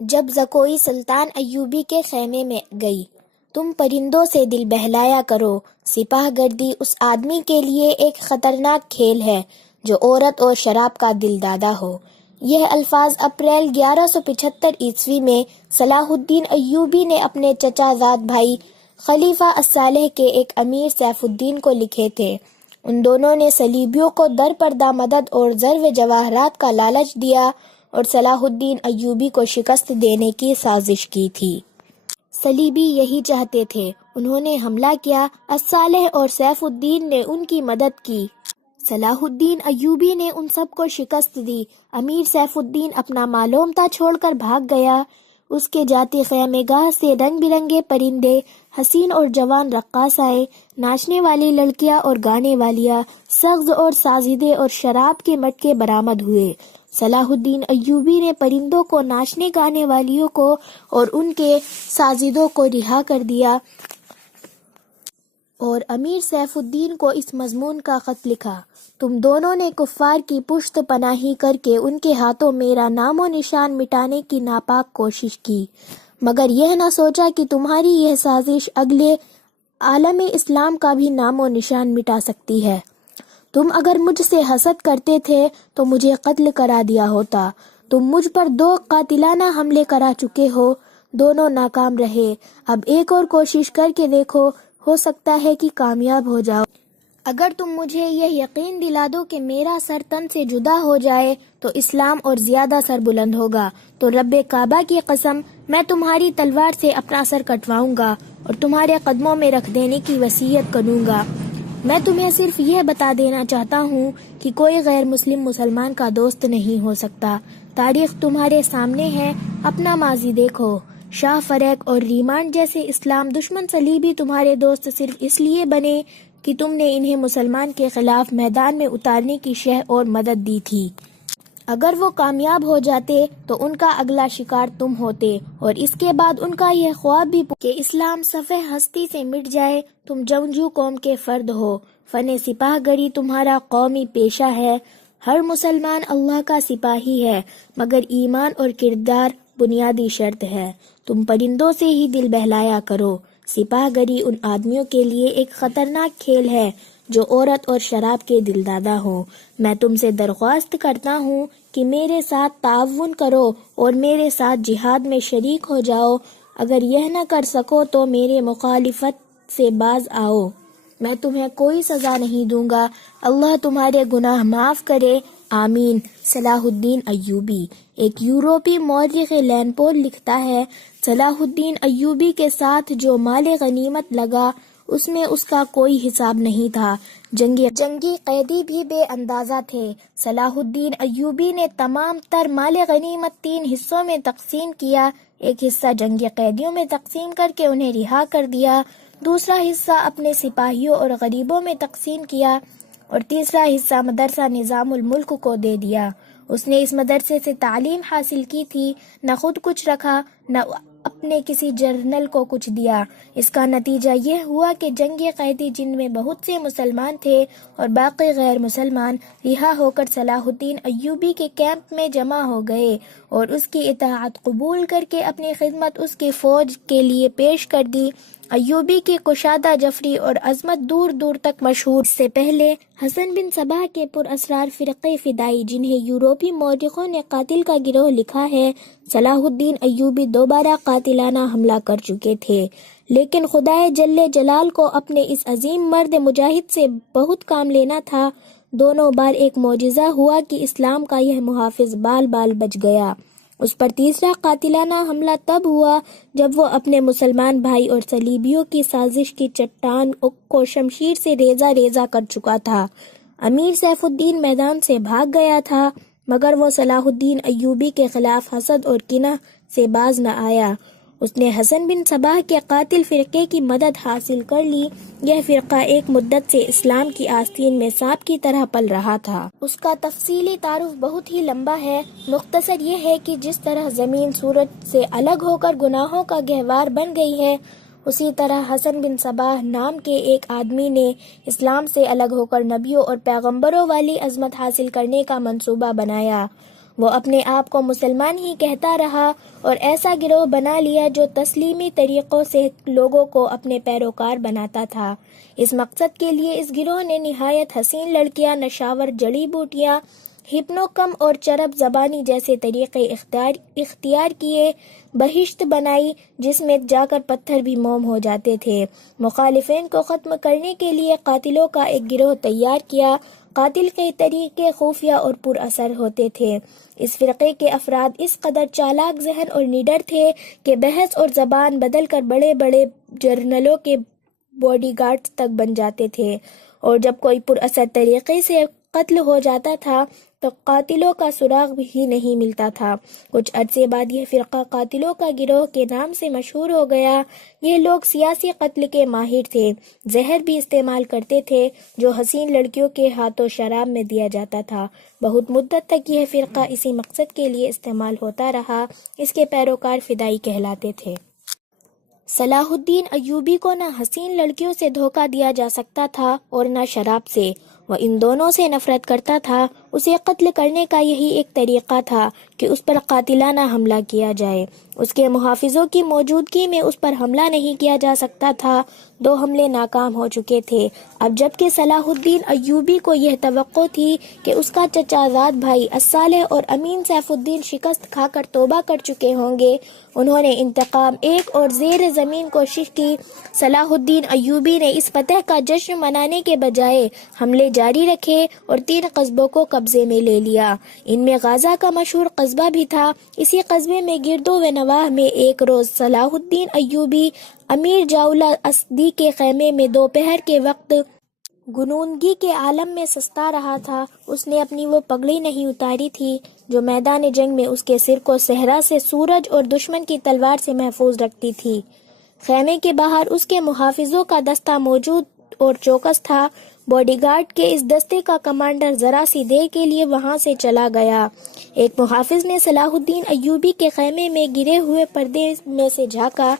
جب زکوئی سلطان ایوبی کے خیمے میں گئی، تم پرندوں سے دل بہلایا کرو، سپاہ گردی اس آدمی کے لیے ایک خطرناک کھیل ہے جو عورت اور شراب کا دل دادا ہو۔ یہ الفاظ اپریل 1175 عیسوی میں صلاح الدین ایوبی نے اپنے چچا زاد بھائی خلیفہ الصالح کے ایک امیر سیف الدین کو لکھے تھے۔ ان دونوں نے صلیبیوں کو در پردہ مدد اور زر و جواہرات کا لالچ دیا اور صلاح الدین ایوبی کو شکست دینے کی سازش کی تھی۔ صلیبی یہی چاہتے تھے۔ انہوں نے حملہ کیا، الصالح اور سیف الدین نے ان کی مدد کی۔ صلاح الدین ایوبی نے ان سب کو شکست دی۔ امیر سیف الدین اپنا مالومتا چھوڑ کر بھاگ گیا۔ اس کے جاتی خیمے گاہ سے رنگ برنگے پرندے، حسین اور جوان رقاص آئے، ناچنے والی لڑکیاں اور گانے والیاں، سغز اور سازیدے اور شراب کے مٹکے برآمد ہوئے۔ صلاح الدین ایوبی نے پرندوں کو، ناچنے گانے والیوں کو اور ان کے سازیدوں کو رہا کر دیا اور امیر سیف الدین کو اس مضمون کا خط لکھا: تم دونوں نے کفار کی پشت پناہی کر کے ان کے ہاتھوں میرا نام و نشان مٹانے کی ناپاک کوشش کی، مگر یہ نہ سوچا کہ تمہاری یہ سازش اگلے عالم اسلام کا بھی نام و نشان مٹا سکتی ہے۔ تم اگر مجھ سے حسد کرتے تھے تو مجھے قتل کرا دیا ہوتا۔ تم مجھ پر 2 قاتلانہ حملے کرا چکے ہو، دونوں ناکام رہے۔ اب ایک اور کوشش کر کے دیکھو، ہو سکتا ہے کہ کامیاب ہو جاؤ۔ اگر تم مجھے یہ یقین دلا دو کہ میرا سر تن سے جدا ہو جائے تو اسلام اور زیادہ سر بلند ہوگا، تو رب کعبہ کی قسم میں تمہاری تلوار سے اپنا سر کٹواؤں گا اور تمہارے قدموں میں رکھ دینے کی وصیت کروں گا۔ میں تمہیں صرف یہ بتا دینا چاہتا ہوں کہ کوئی غیر مسلم مسلمان کا دوست نہیں ہو سکتا۔ تاریخ تمہارے سامنے ہے، اپنا ماضی دیکھو۔ شاہ فریق اور ریمانڈ جیسے اسلام دشمن صلیبی تمہارے دوست صرف اس لیے بنے کہ تم نے انہیں مسلمان کے خلاف میدان میں اتارنے کی شہ اور مدد دی تھی۔ اگر وہ کامیاب ہو جاتے تو ان کا اگلا شکار تم ہوتے، اور اس کے بعد ان کا یہ خواب بھی کہ اسلام صفحہ ہستی سے مٹ جائے۔ تم جنگجو قوم کے فرد ہو، فن سپاہ گری تمہارا قومی پیشہ ہے۔ ہر مسلمان اللہ کا سپاہی ہے، مگر ایمان اور کردار بنیادی شرط ہے۔ تم پرندوں سے ہی دل بہلایا کرو۔ سپاہ گری ان آدمیوں کے لیے ایک خطرناک کھیل ہے جو عورت اور شراب کے دل دادا ہوں۔ میں تم سے درخواست کرتا ہوں کہ میرے ساتھ تعاون کرو اور میرے ساتھ جہاد میں شریک ہو جاؤ۔ اگر یہ نہ کر سکو تو میرے مخالفت سے باز آؤ، میں تمہیں کوئی سزا نہیں دوں گا۔ اللہ تمہارے گناہ معاف کرے، آمین۔ صلاح الدین ایوبی۔ ایک یورپی مورخ لینپول لکھتا ہے، صلاح الدین ایوبی کے ساتھ جو مال غنیمت لگا اس میں اس کا کوئی حساب نہیں تھا۔ جنگی قیدی بھی بے اندازہ تھے۔ صلاح الدین ایوبی نے تمام تر مال غنیمت 3 حصوں میں تقسیم کیا۔ ایک حصہ جنگی قیدیوں میں تقسیم کر کے انہیں رہا کر دیا، دوسرا حصہ اپنے سپاہیوں اور غریبوں میں تقسیم کیا، اور تیسرا حصہ مدرسہ نظام الملک کو دے دیا۔ اس نے اس مدرسے سے تعلیم حاصل کی تھی، نہ خود کچھ رکھا، نہ اپنے کسی جرنل کو کچھ دیا۔ اس کا نتیجہ یہ ہوا کہ جنگی قیدی، جن میں بہت سے مسلمان تھے اور باقی غیر مسلمان، رہا ہو کر صلاح الدین ایوبی کے کیمپ میں جمع ہو گئے اور اس کی اطاعت قبول کر کے اپنی خدمت اس کی فوج کے لیے پیش کر دی۔ ایوبی کی کشادہ جفری اور عظمت دور دور تک مشہور۔ اس سے پہلے حسن بن صباح کے پراسرار فرقے فدائی، جنہیں یورپی مورخوں نے قاتل کا گروہ لکھا ہے، صلاح الدین ایوبی دوبارہ قاتلانہ حملہ کر چکے تھے، لیکن خدائے جل جلال کو اپنے اس عظیم مرد مجاہد سے بہت کام لینا تھا۔ دونوں بار ایک معجزہ ہوا کہ اسلام کا یہ محافظ بال بال بچ گیا۔ اس پر تیسرا قاتلانہ حملہ تب ہوا جب وہ اپنے مسلمان بھائی اور صلیبیوں کی سازش کی چٹان کو شمشیر سے ریزہ ریزہ کر چکا تھا۔ امیر سیف الدین میدان سے بھاگ گیا تھا، مگر وہ صلاح الدین ایوبی کے خلاف حسد اور کینہ سے باز نہ آیا۔ اس نے حسن بن صباح کے قاتل فرقے کی مدد حاصل کر لی۔ یہ فرقہ ایک مدت سے اسلام کی آستین میں سانپ کی طرح پل رہا تھا۔ اس کا تفصیلی تعارف بہت ہی لمبا ہے، مختصر یہ ہے کہ جس طرح زمین سورج سے الگ ہو کر گناہوں کا گہوار بن گئی ہے، اسی طرح حسن بن صباح نام کے ایک آدمی نے اسلام سے الگ ہو کر نبیوں اور پیغمبروں والی عظمت حاصل کرنے کا منصوبہ بنایا۔ وہ اپنے آپ کو مسلمان ہی کہتا رہا اور ایسا گروہ بنا لیا جو تسلیمی طریقوں سے لوگوں کو اپنے پیروکار بناتا تھا۔ اس مقصد کے لیے اس گروہ نے نہایت حسین لڑکیاں، نشاور جڑی بوٹیاں، ہپنوکم اور چرب زبانی جیسے طریقے اختیار کیے، بہشت بنائی جس میں جا کر پتھر بھی موم ہو جاتے تھے۔ مخالفین کو ختم کرنے کے لیے قاتلوں کا ایک گروہ تیار کیا۔ قاتل کے طریقے خفیہ اور پر اثر ہوتے تھے۔ اس فرقے کے افراد اس قدر چالاک ذہن اور نڈر تھے کہ بحث اور زبان بدل کر بڑے بڑے جنرلوں کے باڈی گارڈز تک بن جاتے تھے، اور جب کوئی پر اثر طریقے سے قتل ہو جاتا تھا تو قاتلوں کا سراغ بھی نہیں ملتا تھا۔ کچھ عرصے بعد یہ فرقہ قاتلوں کا گروہ کے نام سے مشہور ہو گیا۔ یہ لوگ سیاسی قتل کے ماہر تھے، زہر بھی استعمال کرتے تھے جو حسین لڑکیوں کے ہاتھوں شراب میں دیا جاتا تھا۔ بہت مدت تک یہ فرقہ اسی مقصد کے لیے استعمال ہوتا رہا۔ اس کے پیروکار فدائی کہلاتے تھے۔ صلاح الدین ایوبی کو نہ حسین لڑکیوں سے دھوکہ دیا جا سکتا تھا اور نہ شراب سے۔ وہ ان دونوں سے نفرت کرتا تھا۔ اسے قتل کرنے کا یہی ایک طریقہ تھا کہ اس پر قاتلانہ حملہ کیا جائے۔ اس کے محافظوں کی موجودگی میں اس پر حملہ نہیں کیا جا سکتا تھا۔ 2 حملے ناکام ہو چکے تھے۔ اب جبکہ صلاح الدین ایوبی کو یہ توقع تھی کہ اس کا چچا زاد بھائی الصالح اور امین سیف الدین شکست کھا کر توبہ کر چکے ہوں گے، انہوں نے انتقام ایک اور زیر زمین کوشش کی۔ صلاح الدین ایوبی نے اس فتح کا جشن منانے کے بجائے حملے جاری رکھے اور 3 قصبوں کو قبضے میں لے لیا۔ ان میں غازہ کا مشہور قصبہ بھی تھا۔ اسی قصبے میں گرد و نواح میں ایک روز صلاح الدین ایوبی امیر جاؤلہ اسدی کے خیمے میں دوپہر کے وقت گنودگی کے عالم میں سستا رہا تھا۔ اس نے اپنی وہ پگڑی نہیں اتاری تھی جو میدان جنگ میں اس کے سر کو صحرا سے سورج اور دشمن کی تلوار سے محفوظ رکھتی تھی۔ خیمے کے باہر اس کے محافظوں کا دستہ موجود اور چوکس تھا۔ باڈی گارڈ کے اس دستے کا کمانڈر ذرا سی دیر کے لیے وہاں سے چلا گیا۔ ایک محافظ نے صلاح الدین ایوبی کے خیمے میں گرے ہوئے پردے میں سے جھانکا۔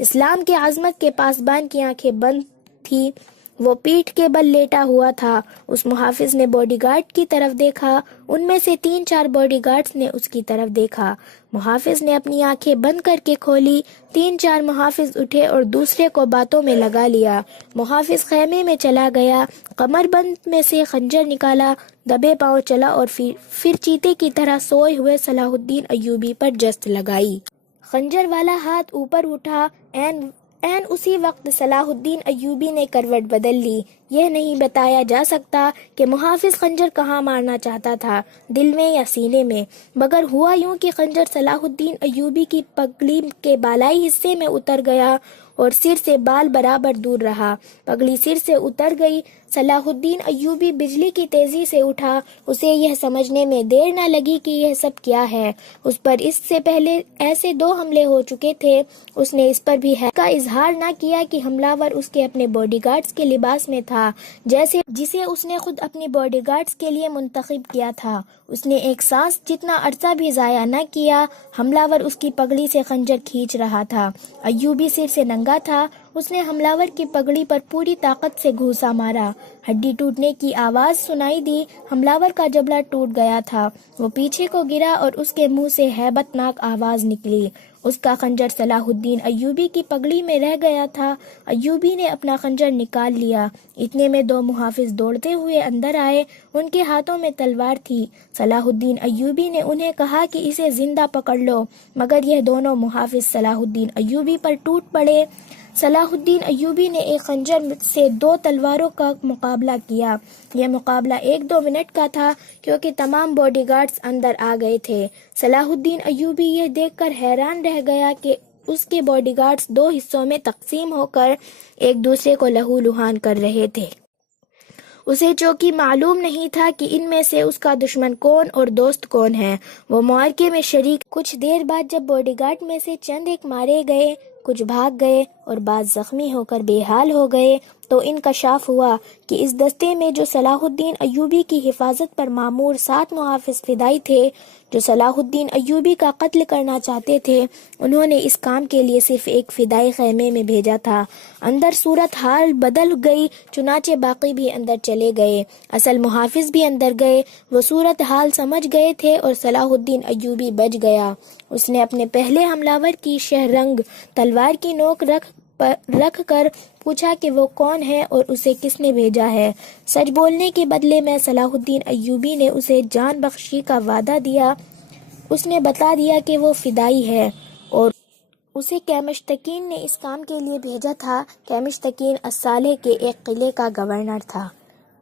اسلام کے عظمت کے پاسبان کی آنکھیں بند تھی۔ وہ پیٹھ کے بل لیٹا ہوا تھا۔ اس محافظ نے باڈی گارڈ کی طرف دیکھا۔ ان میں سے 3-4 باڈی گارڈز نے اس کی طرف دیکھا۔ محافظ نے اپنی آنکھیں بند کر کے کھولی۔ 3-4 محافظ اٹھے اور دوسرے کو باتوں میں لگا لیا۔ محافظ خیمے میں چلا گیا، کمر بند میں سے خنجر نکالا، دبے پاؤں چلا اور پھر چیتے کی طرح سوئے ہوئے صلاح الدین ایوبی پر جست لگائی۔ خنجر والا ہاتھ اوپر اٹھا۔ این اسی وقت صلاح الدین ایوبی نے کروٹ بدل لی۔ یہ نہیں بتایا جا سکتا کہ محافظ خنجر کہاں مارنا چاہتا تھا، دل میں یا سینے میں، مگر ہوا یوں کہ خنجر صلاح الدین ایوبی کی پگڑی کے بالائی حصے میں اتر گیا اور سر سے بال برابر دور رہا۔ پگڑی سر سے اتر گئی۔ صلاح الدین ایوبی بجلی کی تیزی سے اٹھا۔ اسے یہ سمجھنے میں دیر نہ لگی کہ یہ سب کیا ہے۔ اس پر اس سے پہلے ایسے 2 حملے ہو چکے تھے۔ اس نے اس پر بھی حیرت کا اظہار نہ کیا کہ حملہ ور اس کے اپنے باڈی گارڈز کے لباس میں تھا، جسے اس نے خود اپنی باڈی گارڈز کے لیے منتخب کیا تھا۔ اس نے ایک سانس جتنا عرصہ بھی ضائع نہ کیا۔ حملہ ور اس کی پگڑی سے خنجر کھینچ رہا تھا۔ ایوبی سر سے ننگا تھا۔ اس نے حملہ ور کی پگڑی پر پوری طاقت سے گھوسا مارا۔ ہڈی ٹوٹنے کی آواز سنائی دی۔ حملہ ور کا جبڑا ٹوٹ گیا تھا۔ وہ پیچھے کو گرا اور اس کے منہ سے ہیبت ناک آواز نکلی۔ اس کا خنجر صلاح الدین ایوبی کی پگڑی میں رہ گیا تھا۔ ایوبی نے اپنا خنجر نکال لیا۔ اتنے میں 2 محافظ دوڑتے ہوئے اندر آئے۔ ان کے ہاتھوں میں تلوار تھی۔ صلاح الدین ایوبی نے انہیں کہا کہ اسے زندہ پکڑ لو، مگر یہ دونوں محافظ صلاح الدین ایوبی پر ٹوٹ پڑے۔ صلاح الدین ایوبی نے ایک خنجر سے 2 تلواروں کا مقابلہ کیا۔ یہ مقابلہ 1-2 منٹ کا تھا کیونکہ تمام باڈی گارڈز اندر آ گئے تھے۔ صلاح الدین ایوبی یہ دیکھ کر حیران رہ گیا کہ اس کے باڈی گارڈز 2 حصوں میں تقسیم ہو کر ایک دوسرے کو لہو لہان کر رہے تھے۔ اسے چونکہ معلوم نہیں تھا کہ ان میں سے اس کا دشمن کون اور دوست کون ہے۔ وہ معرکے میں شریک۔ کچھ دیر بعد جب باڈی گارڈ میں سے چند ایک مارے گئے، کچھ بھاگ گئے اور بعض زخمی ہو کر بے حال ہو گئے، تو انکشاف ہوا کہ اس دستے میں جو صلاح الدین ایوبی کی حفاظت پر مامور 7 محافظ فدائی تھے جو صلاح الدین ایوبی کا قتل کرنا چاہتے تھے، انہوں نے اس کام کے لیے صرف ایک فدائی خیمے میں بھیجا تھا۔ اندر صورت حال بدل گئی، چنانچہ باقی بھی اندر چلے گئے، اصل محافظ بھی اندر گئے، وہ صورت حال سمجھ گئے تھے اور صلاح الدین ایوبی بچ گیا۔ اس نے اپنے پہلے حملہ کی شہرنگ تلوار کی نوک رکھ کر پوچھا کہ وہ کون ہے اور اسے کس نے بھیجا ہے۔ سچ بولنے کے بدلے میں صلاح الدین ایوبی نے اسے جان بخشی کا وعدہ دیا۔ اس نے بتا دیا کہ وہ فدائی ہے اور اسے کیمشتکین نے اس کام کے لیے بھیجا تھا۔ کیمشتکین الصالح کے ایک قلعے کا گورنر تھا۔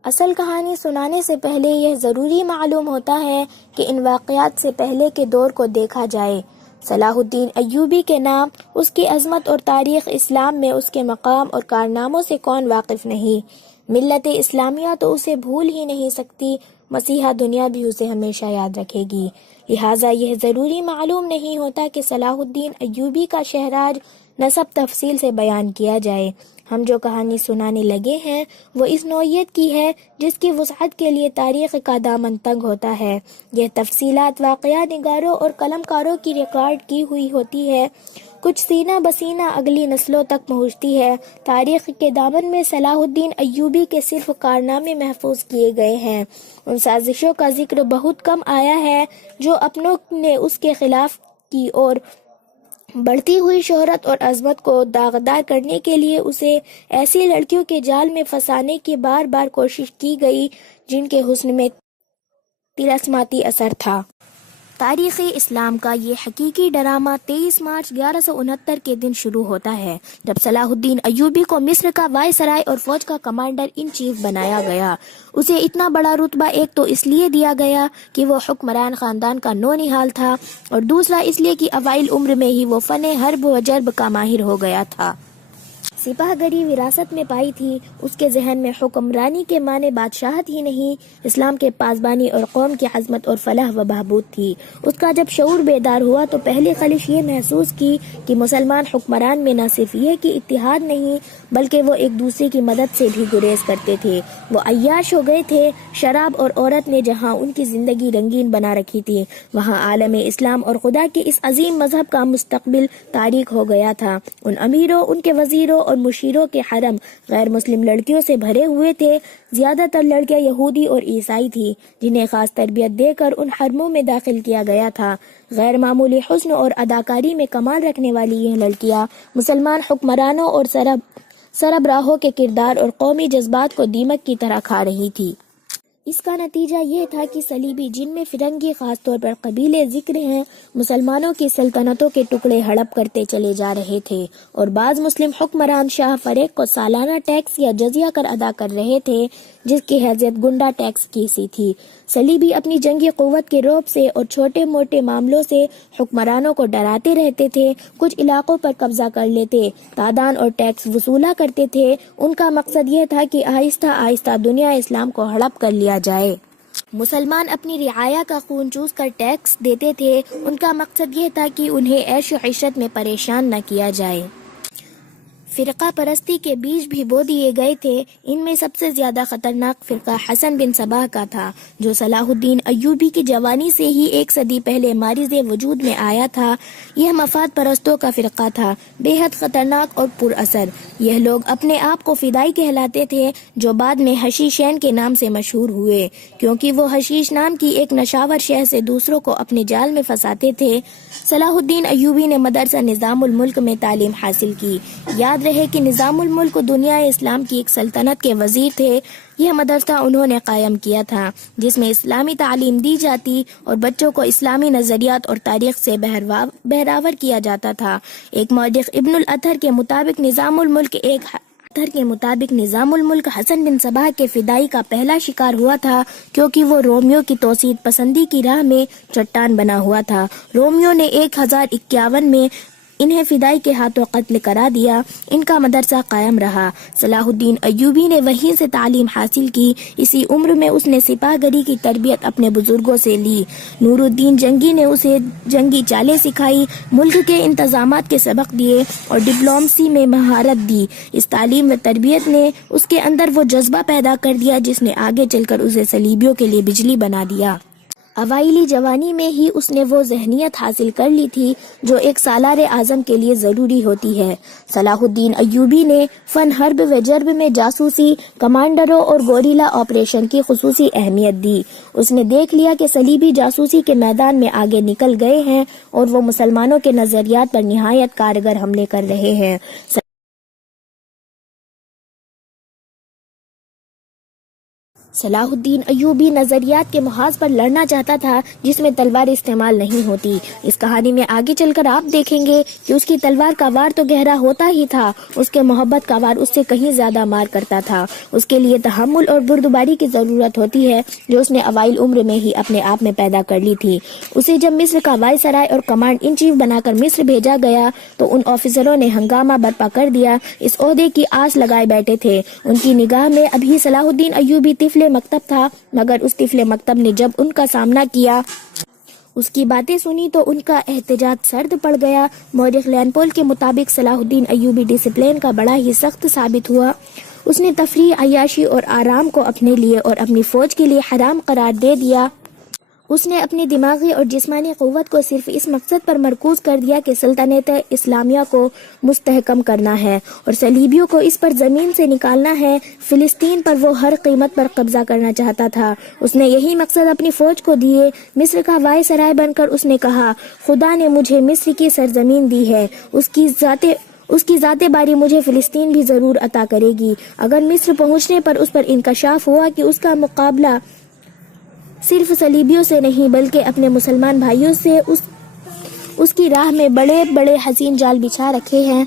اصل کہانی سنانے سے پہلے یہ ضروری معلوم ہوتا ہے کہ ان واقعات سے پہلے کے دور کو دیکھا جائے۔ صلاح الدین ایوبی کے نام، اس کی عظمت اور تاریخ اسلام میں اس کے مقام اور کارناموں سے کون واقف نہیں؟ ملت اسلامیہ تو اسے بھول ہی نہیں سکتی، مسیحا دنیا بھی اسے ہمیشہ یاد رکھے گی۔ لہٰذا یہ ضروری معلوم نہیں ہوتا کہ صلاح الدین ایوبی کا شہراج نسب تفصیل سے بیان کیا جائے۔ ہم جو کہانی سنانے لگے ہیں وہ اس نوعیت کی ہے جس کی وسعت کے لیے تاریخ کا دامن تنگ ہوتا ہے۔ یہ تفصیلات واقعہ نگاروں اور قلم کاروں کی ریکارڈ کی ہوئی ہوتی ہے، کچھ سینہ بسینہ اگلی نسلوں تک پہنچتی ہے۔ تاریخ کے دامن میں صلاح الدین ایوبی کے صرف کارنامے محفوظ کیے گئے ہیں، ان سازشوں کا ذکر بہت کم آیا ہے جو اپنوں نے اس کے خلاف کی اور بڑھتی ہوئی شہرت اور عظمت کو داغدار کرنے کے لیے اسے ایسی لڑکیوں کے جال میں پھنسانے کی بار بار کوشش کی گئی جن کے حسن میں طلسماتی اثر تھا۔ تاریخ اسلام کا یہ حقیقی ڈرامہ 23 مارچ 1169 کے دن شروع ہوتا ہے جب صلاح الدین ایوبی کو مصر کا وائسرائے اور فوج کا کمانڈر ان چیف بنایا گیا۔ اسے اتنا بڑا رتبہ ایک تو اس لیے دیا گیا کہ وہ حکمران خاندان کا نونہال تھا اور دوسرا اس لیے کہ اوائل عمر میں ہی وہ فن حرب و جرب کا ماہر ہو گیا تھا۔ سپاہ گری وراثت میں پائی تھی، اس کے ذہن میں حکمرانی کے معنی بادشاہت ہی نہیں، اسلام کے پاسبانی اور قوم کی عظمت اور فلاح و بہبود تھی۔ اس کا جب شعور بیدار ہوا تو پہلی خلش یہ محسوس کی کہ مسلمان حکمران میں نہ صرف یہ کہ اتحاد نہیں بلکہ وہ ایک دوسرے کی مدد سے بھی گریز کرتے تھے۔ وہ عیاش ہو گئے تھے، شراب اور عورت نے جہاں ان کی زندگی رنگین بنا رکھی تھی وہاں عالم اسلام اور خدا کے اس عظیم مذہب کا مستقبل تاریک ہو گیا تھا۔ ان امیروں، ان کے وزیروں اور مشیروں کے حرم غیر مسلم لڑکیوں سے بھرے ہوئے تھے۔ زیادہ تر لڑکیاں یہودی اور عیسائی تھیں جنہیں خاص تربیت دے کر ان حرموں میں داخل کیا گیا تھا۔ غیر معمولی حسن اور اداکاری میں کمال رکھنے والی یہ لڑکیاں مسلمان حکمرانوں اور سربراہوں کے کردار اور قومی جذبات کو دیمک کی طرح کھا رہی تھی۔ اس کا نتیجہ یہ تھا کہ صلیبی، جن میں فرنگی خاص طور پر قبیلے ذکر ہیں، مسلمانوں کی سلطنتوں کے ٹکڑے ہڑپ کرتے چلے جا رہے تھے اور بعض مسلم حکمران شاہ فریق کو سالانہ ٹیکس یا جزیہ کر ادا کر رہے تھے جس کی حیثیت گنڈا ٹیکس کی سی تھی۔ صلیبی اپنی جنگی قوت کے رعب سے اور چھوٹے موٹے معاملوں سے حکمرانوں کو ڈراتے رہتے تھے، کچھ علاقوں پر قبضہ کر لیتے، تادان اور ٹیکس وصولا کرتے تھے۔ ان کا مقصد یہ تھا کہ آہستہ آہستہ دنیا اسلام کو ہڑپ کر لیا جائے۔ مسلمان اپنی رعایا کا خون چوس کر ٹیکس دیتے تھے، ان کا مقصد یہ تھا کہ انہیں عیش و عشرت میں پریشان نہ کیا جائے۔ فرقہ پرستی کے بیج بھی بو دیے گئے تھے۔ ان میں سب سے زیادہ خطرناک فرقہ حسن بن صباح کا تھا جو صلاح الدین ایوبی کی جوانی سے ہی 1 صدی پہلے مارز وجود میں آیا تھا۔ یہ مفاد پرستوں کا فرقہ تھا، بے حد خطرناک اور پر اثر۔ یہ لوگ اپنے آپ کو فدائی کہلاتے تھے جو بعد میں حشیشین کے نام سے مشہور ہوئے کیونکہ وہ حشیش نام کی ایک نشاور شے سے دوسروں کو اپنے جال میں پھنساتے تھے۔ صلاح الدین ایوبی نے مدرسہ نظام الملک میں تعلیم حاصل کی۔ یاد رہے کہ نظام الملک دنیا اسلام کی ایک سلطنت کے وزیر تھے۔ یہ مدرسہ انہوں نے قائم کیا تھا جس میں اسلامی تعلیم دی جاتی اور بچوں کو اسلامی نظریات اور تاریخ سے بہراور کیا جاتا تھا۔ ایک مورخ ابن الاطہر کے مطابق نظام الملک حسن بن صباح کے فدائی کا پہلا شکار ہوا تھا کیونکہ وہ رومیو کی توسیع پسندی کی راہ میں چٹان بنا ہوا تھا۔ رومیو نے 1051 میں انہیں فدائی کے ہاتھوں قتل کرا دیا۔ ان کا مدرسہ قائم رہا۔ صلاح الدین ایوبی نے وہیں سے تعلیم حاصل کی۔ اسی عمر میں اس نے سپاہ گری کی تربیت اپنے بزرگوں سے لی۔ نور الدین جنگی نے اسے جنگی چالیں سکھائی، ملک کے انتظامات کے سبق دیے اور ڈپلومسی میں مہارت دی۔ اس تعلیم و تربیت نے اس کے اندر وہ جذبہ پیدا کر دیا جس نے آگے چل کر اسے صلیبیوں کے لیے بجلی بنا دیا۔ اوائلی جوانی میں ہی اس نے وہ ذہنیت حاصل کر لی تھی جو ایک سالار اعظم کے لیے ضروری ہوتی ہے۔ صلاح الدین ایوبی نے فن حرب و جرب میں جاسوسی، کمانڈروں اور گوریلا آپریشن کی خصوصی اہمیت دی۔ اس نے دیکھ لیا کہ صلیبی جاسوسی کے میدان میں آگے نکل گئے ہیں اور وہ مسلمانوں کے نظریات پر نہایت کارگر حملے کر رہے ہیں۔ صلاح الدین ایوبی نظریات کے محاذ پر لڑنا چاہتا تھا جس میں تلوار استعمال نہیں ہوتی۔ اس کہانی میں آگے چل کر آپ دیکھیں گے کہ اس کی تلوار کا وار تو گہرا ہوتا ہی تھا، اس کے محبت کا وار اس سے کہیں زیادہ مار کرتا تھا۔ اس کے لیے تحمل اور بردباری کی ضرورت ہوتی ہے جو اس نے اوائل عمر میں ہی اپنے آپ میں پیدا کر لی تھی۔ اسے جب مصر کا وائسرائے اور کمانڈ ان چیف بنا کر مصر بھیجا گیا تو ان آفیسروں نے ہنگامہ برپا کر دیا۔ اس عہدے کی آس لگائے بیٹھے تھے۔ ان کی نگاہ میں ابھی صلاح الدین ایوبی طفل مکتب تھا، مگر اس طفل مکتب نے جب ان کا سامنا کیا، اس کی باتیں سنی تو ان کا احتجاج سرد پڑ گیا۔ مورخ لینپول کے مطابق صلاح الدین ایوبی ڈسپلین کا بڑا ہی سخت ثابت ہوا۔ اس نے تفریح، عیاشی اور آرام کو اپنے لیے اور اپنی فوج کے لیے حرام قرار دے دیا۔ اس نے اپنی دماغی اور جسمانی قوت کو صرف اس مقصد پر مرکوز کر دیا کہ سلطنت اسلامیہ کو مستحکم کرنا ہے اور صلیبیوں کو اس پر زمین سے نکالنا ہے۔ فلسطین پر وہ ہر قیمت پر قبضہ کرنا چاہتا تھا۔ اس نے یہی مقصد اپنی فوج کو دیے۔ مصر کا وائسرائے بن کر اس نے کہا، خدا نے مجھے مصر کی سرزمین دی ہے، اس کی ذات باری مجھے فلسطین بھی ضرور عطا کرے گی۔ اگر مصر پہنچنے پر اس پر انکشاف ہوا کہ اس کا مقابلہ صرف صلیبیوں سے نہیں بلکہ اپنے مسلمان بھائیوں سے اس کی راہ میں بڑے بڑے حسین جال بچھا رکھے ہیں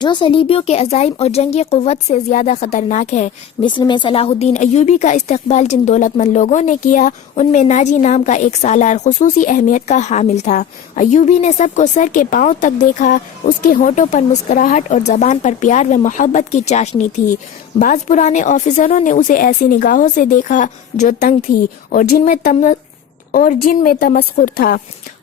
جو صلیبیوں کے عزائم اور جنگی قوت سے زیادہ خطرناک ہے۔ مصر میں صلاح الدین ایوبی کا استقبال جن دولت مند لوگوں نے کیا ان میں ناجی نام کا ایک سالار خصوصی اہمیت کا حامل تھا۔ ایوبی نے سب کو سر کے پاؤں تک دیکھا۔ اس کے ہونٹوں پر مسکراہٹ اور زبان پر پیار و محبت کی چاشنی تھی۔ بعض پرانے آفیسروں نے اسے ایسی نگاہوں سے دیکھا جو تنگ تھی اور جن میں تمسخر تھا۔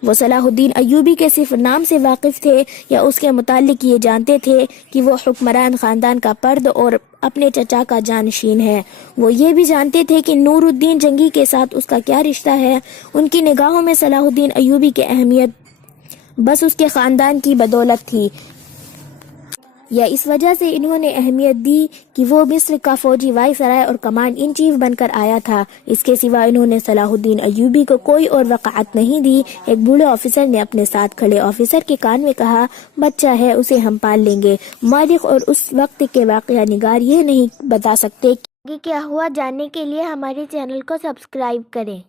وہ صلاح الدین ایوبی کے صرف نام سے واقف تھے یا اس کے متعلق یہ جانتے تھے کہ وہ حکمران خاندان کا فرد اور اپنے چچا کا جانشین ہے۔ وہ یہ بھی جانتے تھے کہ نور الدین جنگی کے ساتھ اس کا کیا رشتہ ہے۔ ان کی نگاہوں میں صلاح الدین ایوبی کی اہمیت بس اس کے خاندان کی بدولت تھی، یا اس وجہ سے انہوں نے اہمیت دی کہ وہ مصر کا فوجی وائسرائے اور کمانڈ ان چیف بن کر آیا تھا۔ اس کے سوا انہوں نے صلاح الدین ایوبی کو کوئی اور وقعت نہیں دی۔ ایک بوڑھے آفیسر نے اپنے ساتھ کھڑے آفیسر کے کان میں کہا، بچہ ہے، اسے ہم پال لیں گے۔ مورخ اور اس وقت کے واقعہ نگار یہ نہیں بتا سکتے کہ آگے کیا ہوا۔ جاننے کے لیے ہمارے چینل کو سبسکرائب کریں۔